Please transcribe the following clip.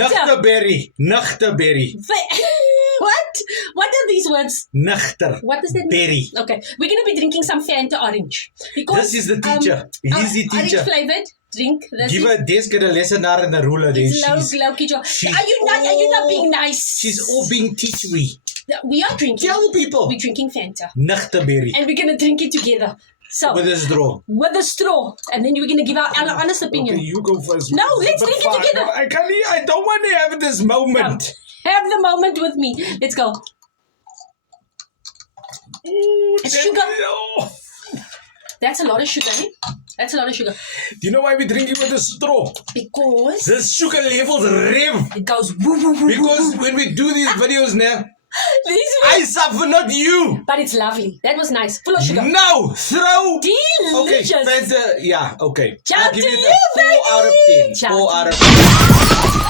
Nuchterberry. Nuchterberry. What? What are these words? Nuchter. What does that mean? Berry. Okay, we're going to be drinking some Fanta orange. Because, This is the teacher. He's the teacher. Orange flavored drink. This Give is, a desk and a lesenaar and a ruler. Then it's low, she's, low, Kijo. she's Are you not being nice? she's all being teachery. We are drinking. Tell people. We're drinking Fanta. Nuchterberry. And we're going to drink it together. So, With a straw. with a straw. And then we're going to give our honest opinion. Okay, you go first. No, let's But drink it fine. together. I don't want to have this moment. Have the moment with me. Let's go. Ooh, It's that- sugar. oh. That's a lot of sugar, eh? That's a lot of sugar. Do you know why we're drinking with a straw? Because The sugar levels rev. it goes woo, woo, woo, Because woo. when we do these videos now, This I suffer, not you. But it's lovely. That was nice. Full of sugar. No, throw. Okay, Delicious. Fanta, yeah, okay. Ciao I'll give to it you, a 4 out of baby. 10. Ciao 4 to out of 10.